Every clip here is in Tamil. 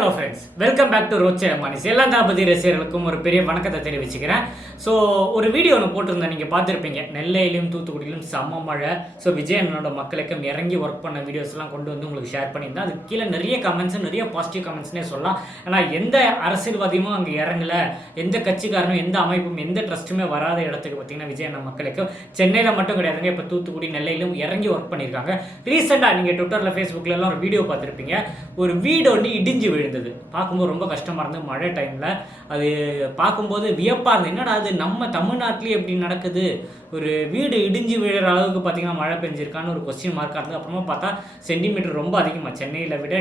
Hello friends, welcome back to ரோச்சே மணிஸ். எல்லா தளபதி ரசிகர்களுக்கும் ஒரு பெரிய வணக்கத்தை தெரிவிச்சுக்கிறேன். ஸோ ஒரு வீடியோ ஒன்று போட்டிருந்தேன், நீங்கள் பார்த்துருப்பீங்க. நெல்லையிலும் தூத்துக்குடியிலும் செம்ம மழை. ஸோ விஜய் அண்ணனோட மக்களுக்கும் இறங்கி ஒர்க் பண்ண வீடியோஸ்லாம் கொண்டு வந்து உங்களுக்கு ஷேர் பண்ணியிருந்தேன். அது கீழே நிறைய கமெண்ட்ஸ், நிறைய பாசிட்டிவ் கமெண்ட்ஸ்னே சொல்லலாம். ஆனால் எந்த அரசியல்வாதியும் அங்கே இறங்கலை, எந்த கட்சிக்காரனும் எந்த அமைப்பும் எந்த ட்ரஸ்ட்டுமே வராத இடத்துக்கு பார்த்தீங்கன்னா விஜய் அண்ணன் மக்களுக்கு சென்னையில் மட்டும் கிடையாதுங்க, இப்போ தூத்துக்குடி நெல்லையிலும் இறங்கி ஒர்க் பண்ணியிருக்காங்க. ரீசெண்டாக நீங்கள் ட்விட்டரில் ஃபேஸ்புக்கில் எல்லாம் ஒரு வீடியோ பார்த்துருப்பீங்க. ஒரு வீடு ஒன்று இடிஞ்சு விழுந்தது. பார்க்கும்போது ரொம்ப கஷ்டமாக இருந்தது. மழை டைமில் அது பார்க்கும்போது வியப்பாக இருந்தது. என்னடா அது நம்ம தமிழ்நாட்டிலே எப்படி நடக்குது, ஒரு வீடு இடிஞ்சு விழுற அளவுக்கு பார்த்தீங்கன்னா மழை பெஞ்சிருக்கான்னு ஒரு கொஸ்டின் மார்க்காக இருந்தது. அப்புறமா பார்த்தா சென்டிமீட்டர் ரொம்ப அதிகமாக, சென்னையில் விட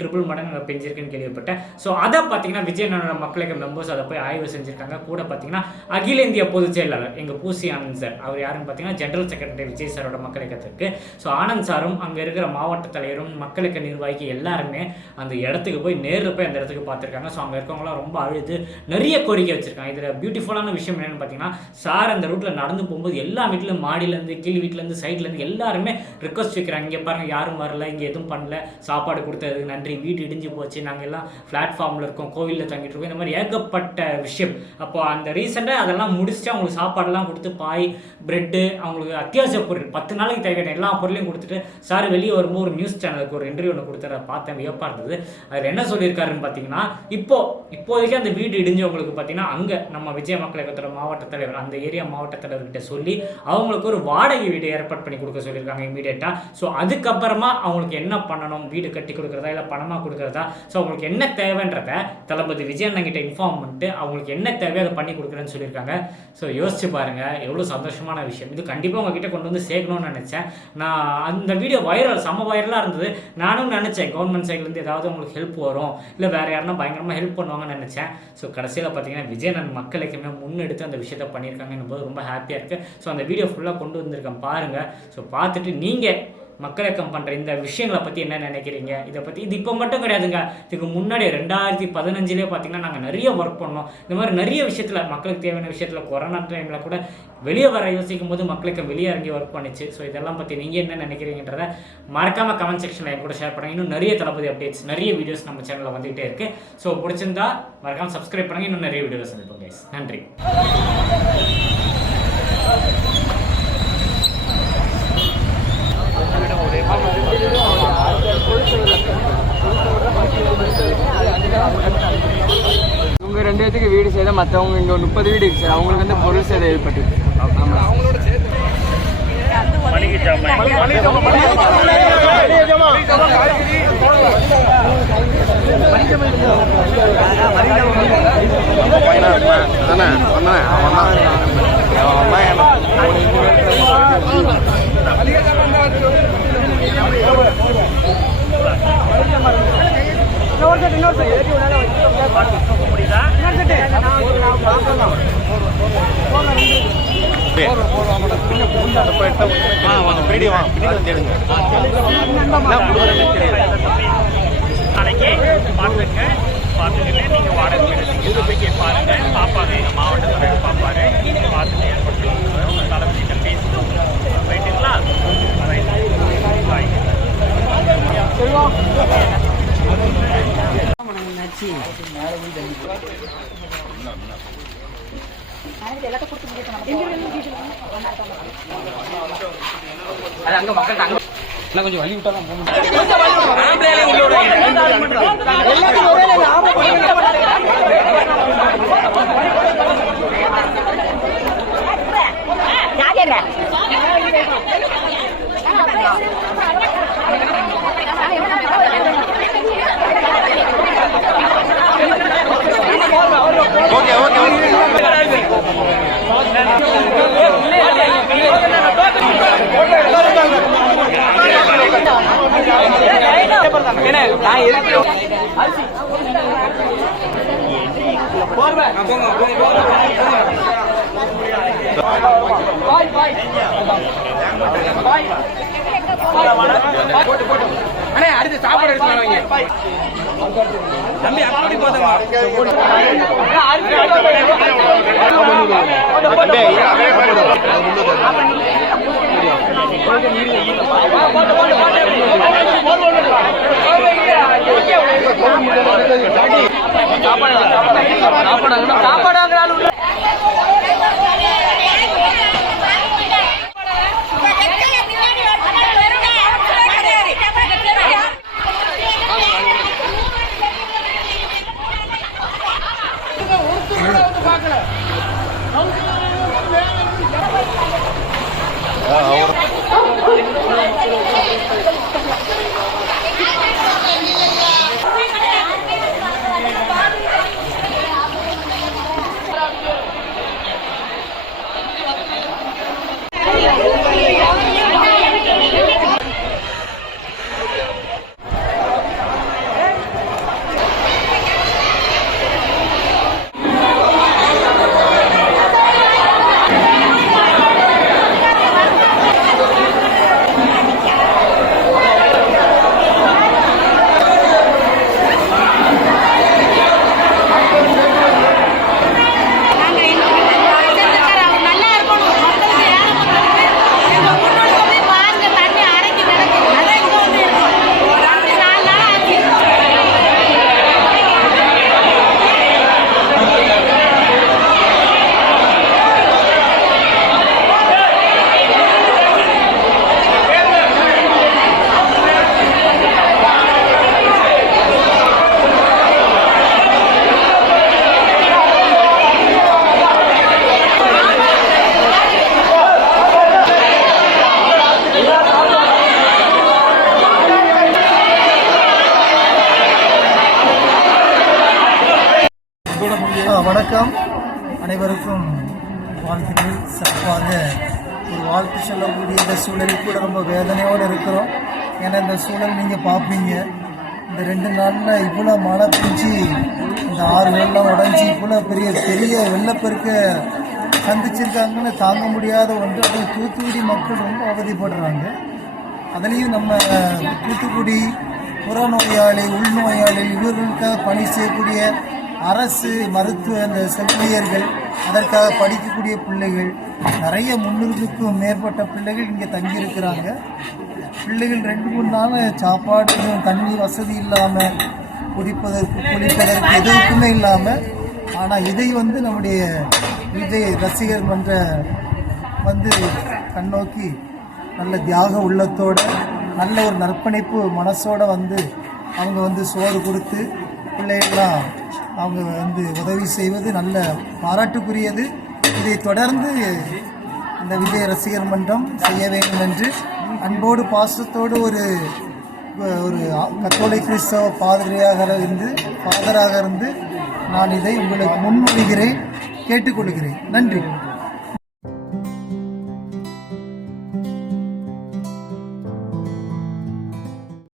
ட்ரிபிள் மடங்கு பெஞ்சிருக்குன்னு கேள்விப்பட்டேன். ஸோ அதை பார்த்தீங்கன்னா விஜய் அண்ணனோட மக்களுக்கு மெம்பர்ஸ் அதை போய் ஆய்வு செஞ்சுருக்காங்க. கூட பார்த்தீங்கன்னா அகில இந்திய பொதுச் செயலாளர் எங்கள் பூசி ஆனந்த் சார், அவர் யாருன்னு பார்த்தீங்கன்னா ஜெனரல் செக்ரட்டரி விஜய் சாரோட மக்கள் இயக்கத்திற்கு. ஸோ ஆனந்த் சாரும் அங்கே இருக்கிற மாவட்ட தலைவரும் மக்களுக்கு நிர்வாகி எல்லாருமே அந்த இடத்துக்கு போய் நேரில் போய் அந்த இடத்துக்கு பார்த்துருக்காங்க. ஸோ அங்கே இருக்கவங்களாம் ரொம்ப அழுது நிறைய கோரிக்கை வச்சிருக்காங்க. இதில் பியூட்டிஃபுல்லான விஷயம் என்னென்னு பார்த்தீங்கன்னா, சார் அந்த ரூட்டில் நடந்து போகும்போது எல்லா வீட்டிலும் மாடியிலேருந்து கீழ் வீட்டிலேருந்து சைட்லேருந்து எல்லாருமே ரிக்வஸ்ட் வைக்கிறாங்க, இங்கே பாருங்கள் யாரும் வரல, இங்கே எதுவும் பண்ணல, சாப்பாடு கொடுத்ததுக்கு நன்றி, வீடு இடிஞ்சு போச்சு, நாங்கள் எல்லாம் பிளாட்ஃபார்மில் இருக்கோம், கோவிலில் தங்கிட்டு இருக்கோம், இந்த மாதிரி ஏகப்பட்ட விஷயம். அப்போ அந்த ரீசெண்டாக அதெல்லாம் முடிச்சுட்டு அவங்களுக்கு சாப்பாடெல்லாம் கொடுத்து பாய் பிரெட்டு அவங்களுக்கு அத்தியாவசிய பொருள் 10 நாளைக்கு தேவையான எல்லா பொருளையும் கொடுத்துட்டு சார் வெளியே வரும்போது ஒரு நியூஸ் சேனலுக்கு ஒரு இன்டர்வியூ ஒன்று கொடுத்துற பார்த்தேன், வியப்பாக இருந்தது. அதில் என்ன சொல்லியிருக்காருன்னு பார்த்தீங்கன்னா, இப்போதைக்கு அந்த வீடு இடிஞ்சவங்களுக்கு பார்த்தீங்கன்னா அங்கே நம்ம விஜய் மக்கள் இயக்கத்தோட மாவட்ட தலைவர், அந்த ஏரியா மாவட்ட தலைவர்கிட்ட சொல்லி அவங்களுக்கு ஒரு வாடகை வீடு ஏற்பாடு பண்ணி கொடுக்க சொல்லியிருக்காங்க இமீடியட்டாக. ஸோ அதுக்கப்புறமா அவங்களுக்கு என்ன பண்ணணும், வீடு கட்டி கொடுக்குறதா இல்லை பணமாக கொடுக்குறதா, ஸோ அவங்களுக்கு என்ன தேவைன்றத தளபதி விஜய் அண்ணன் கிட்ட இன்ஃபார்ம் பண்ணிட்டு அவங்களுக்கு என்ன தேவையோ அதை பண்ணி கொடுக்குறேன்னு சொல்லியிருக்காங்க. ஸோ யோசிச்சு பாருங்கள், எவ்வளோ சந்தோஷமான விஷயம் இது. கண்டிப்பாக உங்ககிட்ட கொண்டு வந்து சேர்க்கணும்னு நினச்சேன். நான் அந்த வீடியோ செம்ம வைரலாக இருந்தது. நானும் நினச்சேன் கவர்மெண்ட் சைட்லேருந்து ஏதாவது உங்களுக்கு ஹெல்ப் வரும், இல்லை வேறு யாருன்னா பயங்கரமாக ஹெல்ப் பண்ணுவாங்கன்னு நினச்சேன். ஸோ கடைசியில் பார்த்தீங்கன்னா விஜய் அண்ணன் மக்களுக்குமே முன்னெடுத்து அந்த விஷயத்தை பண்ணியிருக்காங்கன்னு போது ரொம்ப ஹாப்பியாக இருக்குது. ஸோ அந்த வீடியோ ஃபுல்லாக கொண்டு வந்திருக்கேன் பாருங்கள். ஸோ பார்த்துட்டு நீங்கள் மக்கள் இயக்கம் பண்ணுற இந்த விஷயங்களை பற்றி என்ன நினைக்கிறீங்க, இதை பற்றி. இது இப்போ மட்டும் கிடையாதுங்க, இதுக்கு முன்னாடி 2015 பார்த்தீங்கன்னா நாங்கள் நிறைய ஒர்க் பண்ணோம். இந்த மாதிரி நிறைய விஷயத்தில் மக்களுக்கு தேவையான விஷயத்தில் கொரோனா டைமில் கூட வெளியே வர யோசிக்கும் போது மக்களுக்கு வெளியே இறங்கி ஒர்க் பண்ணிச்சு. ஸோ இதெல்லாம் பற்றி நீங்கள் என்ன நினைக்கிறீங்கன்றதை மறக்காமல் கமெண்ட் செக்ஷனில் என் கூட ஷேர் பண்ணுங்கள். இன்னும் நிறைய தளபதி அப்டேட்ஸ், நிறைய வீடியோஸ் நம்ம சேனலில் வந்துகிட்டே இருக்குது. ஸோ பிடிச்சிருந்தா மறக்காமல் சப்ஸ்கிரைப் பண்ணுங்கள். இன்னும் நிறைய வீடியோஸ் சந்திப்போம் கைஸ். நன்றி. இவங்க 2 பேத்துக்கு வீடு செய்த, மற்றவங்க இங்கே 30 வீடு இருக்கு சார், அவங்களுக்கு வந்து பொருள் சேதம் ஏற்பட்டு. பார்த்துக்கிட்டு நீங்கள் வாடகை போய் பாருங்க, பார்ப்பாங்க, எங்கள் மாவட்ட தலைவர் பார்ப்பாரு, பார்த்துட்டு ஏற்படுத்தலாம், தளபதிகள் பேசணும். ரைட்டுங்களா? அங்க மக்கள் கொஞ்சம் வழி விட்டாலும் அடுத்து சாப்பாடு எடுத்து தம்பி அப்படி போதும் வணக்கம். அனைவருக்கும் வாழ்த்துக்கள். சிறப்பாக ஒரு வாழ்த்து சொல்லக்கூடிய இந்த சூழலில் கூட ரொம்ப வேதனையோடு இருக்கிறோம். ஏன்னா இந்த சூழல் நீங்கள் பார்ப்பீங்க, இந்த 2 நாளில் இவ்வளோ மழை பெஞ்சு இந்த ஆறுகள்லாம் உடஞ்சி இவ்வளோ பெரிய பெரிய வெள்ளப்பெருக்க சந்திச்சிருக்காங்கன்னு தாங்க முடியாத ஒன்று. அதுவும் தூத்துக்குடி மக்கள் ரொம்ப அவதிப்படுறாங்க. அதுலேயும் நம்ம தூத்துக்குடி புறநோயாளி உள்நோயாளி இவர்களுக்காக பணி செய்யக்கூடிய அரசு மருத்துவ அந்த செவிலியர்கள், அதற்காக படிக்கக்கூடிய பிள்ளைகள், நிறைய 300க்கும் மேற்பட்ட பிள்ளைகள் இங்கே தங்கியிருக்கிறாங்க. பிள்ளைகள் 2-3 நாள் சாப்பாடு தண்ணி வசதி இல்லாமல் குளிப்பதற்கு எதுவுக்குமே இல்லாமல். ஆனால் இதை நம்முடைய விஜய் ரசிகர் மன்ற கண்ணோக்கி நல்ல தியாக உள்ளத்தோட நல்ல ஒரு நற்பணிப்பு மனசோட அவங்க சோறு கொடுத்து பிள்ளைகள்லாம் அவங்க உதவி செய்வது நல்ல பாராட்டுக்குரியது. இதை தொடர்ந்து இந்த விஜய் ரசிகர் மன்றம் செய்ய வேண்டும் என்று அன்போடு பாசத்தோடு ஒரு கத்தோலிக்க கிறிஸ்தவ ஃபாதராக இருந்து நான் இதை உங்களுக்கு முன்மொழிகிறேன், கேட்டுக்கொள்கிறேன். நன்றி.